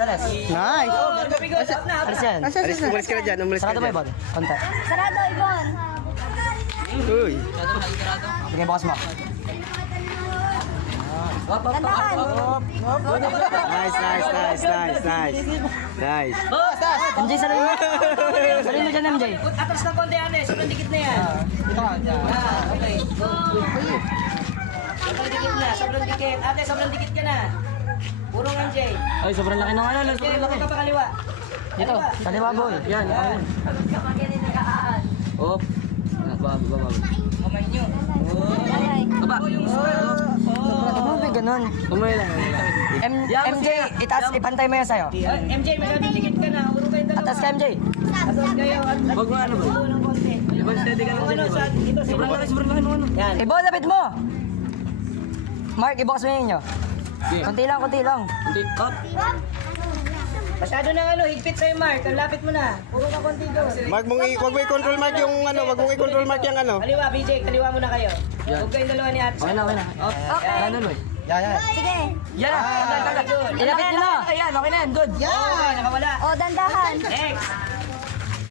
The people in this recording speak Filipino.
alas. Nice. Alas yan. Umalis ka na dyan, umalis ka Sarado ba, dyan. Ibon? Konti. Sarado, Ibon. Uy. Sige, bukas mo. Gandahan. Nice. Nice. MJ, saluhin mo. Saluhin mo dyan, MJ. Atras ng konti, ate. Sobrang dikit na yan. Dito ka. Okay. Sobrang dikit na. Sobrang dikit. Ate, sobrang dikit ka na. Purong MJ. Ay, sobrang laki ng ano. MJ, Sobrang huwag laki. ka pa kaliwa. Dito, kaliwa, boy. Yan. Op. Baba. Kamay nyo. Baba. Ano ba ganun? Umay lang. MJ, ipantay mo yan sa'yo. MJ, masyadong dikit ka na. Puro kayo dalawa. Atas ka, MJ. Atas kayo. Wag mo ano ba? Puro ng konti. Ibang steady ka lang dyan. Ito, Sobrang laki mo ano. Yan. Ibo, lapit mo! Mark, ibukas mo yun nyo. Kunti lang. Up. Masyado nang higpit sa'yo, Mark. Ang lapit mo na. Puro ka konti doon. Mark, wag mo i-control Mark yung ano, wag mo i-control Mark yung ano. Kaliwa, BJ. Kaliwa muna kayo. Huwag kayong dalawa ni ate. Okay na. Up. Okay. Ano, Loy? Sige. Yan. Ilapit nyo na. Ayan, okay na yan. Good. Okay, nakawala. O, dandahan. Next.